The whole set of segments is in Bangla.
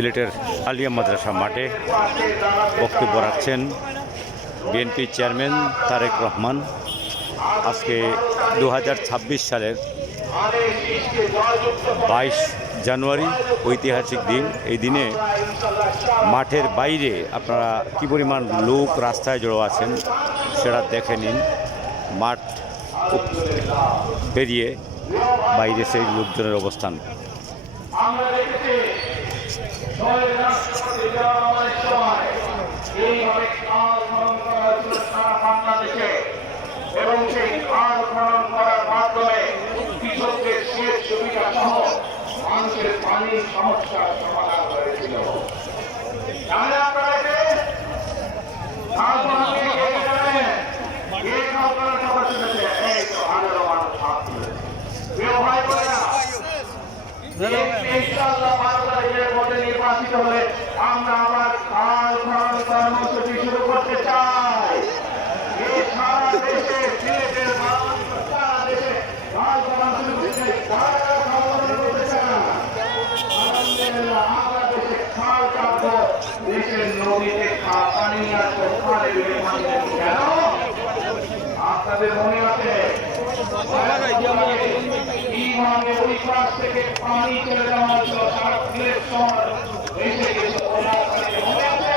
সিলেটের আলিয়া মাদ্রাসা মাঠে বক্তব্য রাখছেন বিএনপি চেয়ারম্যান তারেক রহমান। আজকে 2026 সালের 22 জানুয়ারি ঐতিহাসিক দিন। এই দিনে মাঠের বাইরে আপনারা কী পরিমাণ লোক রাস্তায় জড়ো আছেন সেটা দেখে নিন। মাঠ পেরিয়ে বাইরে সেই লোকজনের অবস্থান। এবং সেই খাল খনন করার মাধ্যমে কৃষকদের সেচ সুবিধা সহ মানুষের পানির সমস্যার সমাধান হয়েছিল। নির্বাচিত হলে আমরা আবার খাল খনন কর্মসূচি শুরু করতে চাই। সারা দেশে সিলেটের মানুষ সারা দেশে খাল খনন শুরু করতে আমরা দেশে খাল কাটবো, দেশের নদীতে পানি আসবো, কেন আপনাদের মনে আছে কিভাবে ওই পাশ থেকে পানি চলে যাওয়া হয়েছিল সারা সিলেট শহর এসে গেছে, মনে আছে?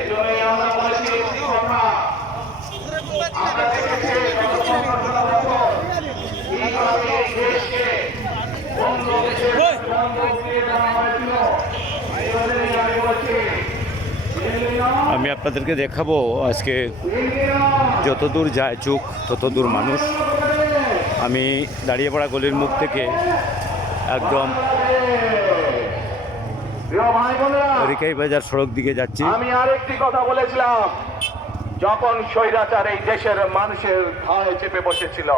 এজন্যই আমরা বলেছি একটি কথা, আমরা দেখেছি এইভাবে এই দেশকে অন্য দেশের আমি আপনাদেরকে দেখাবো আজকে যতদূর যায় চোখ ততদূর মানুষ। আমি দাঁড়িয়ে পড়া গলির মুখ থেকে একদম রিকাই বাজার সড়ক দিকে যাচ্ছি। আমি আরেকটি কথা বলেছিলাম, যখন স্বৈরাচার এই দেশের মানুষের ঘাড়ে চেপে বসেছিল,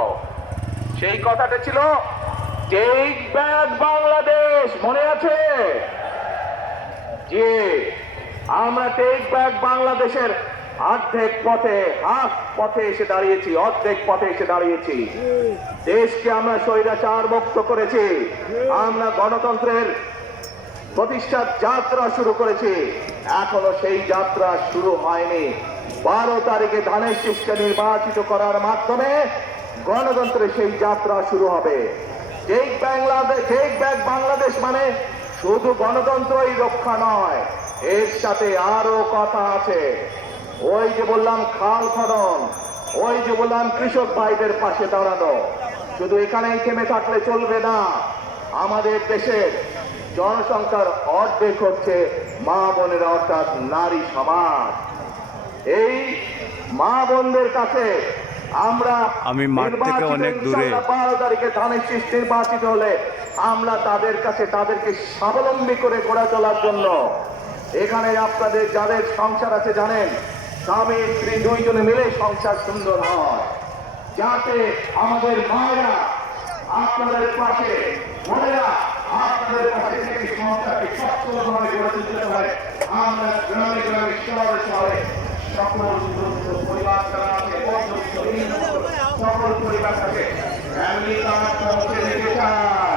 সেই কথাটা ছিল টেক ব্যাক বাংলাদেশ, মনে আছে? যে আমরা টেক ব্যাক বাংলাদেশের অর্ধেক পথে হাফ পথে এসে দাঁড়িয়েছি, অর্ধেক পথে এসে দাঁড়িয়েছি। দেশকে আমরা স্বৈরাচার মুক্ত করেছি, আমরা গণতন্ত্রের প্রতিষ্ঠার যাত্রা শুরু করেছি। এখনো সেই যাত্রা শুরু হয়নি। 12 তারিখে ধানের শীষকে নির্বাচিত করার মাধ্যমে গণতন্ত্রের সেই যাত্রা শুরু হবে। টেক ব্যাক বাংলাদেশ মানে শুধু গণতন্ত্রই রক্ষা নয়, এর সাথে আরো কথা আছে। ওই যে বললাম খাল খনন, ওই যে বললাম কৃষক ভাইদের পাশে দাঁড়ানো। শুধু এখানেই থেমে থাকলে চলবে না। আমাদের দেশের জনসংখ্যার অর্ধেক হচ্ছে মা বোনেরা, অর্থাৎ নারী সমাজ। এই মা বোনদের কাছে আমি মাঠ থেকে অনেক দূরে। 12 তারিখে ধানের শীষ নির্বাচিত হলে আমরা তাদের কাছে তাদেরকে স্বাবলম্বী করে গড়ে তোলার জন্য, এখানে আপনাদের যাদের সংসার আছে জানেন, স্বামী স্ত্রী দুইজনে মিলে সংসার সুন্দর হয়, যাতে আমাদের মায়েরা আপনাদের পাশে, বোনেরা আপনাদের পাশে থেকে সংসারকে সচ্ছলভাবে গড়ে তুলতে পারে। আমরা গ্রামে গ্রামে শহরে শহরে সকল পরিবার যারা আছে, সকল পরিবার থাকে ফ্যামিলি কার্ড পৌঁছে দিতে চাই।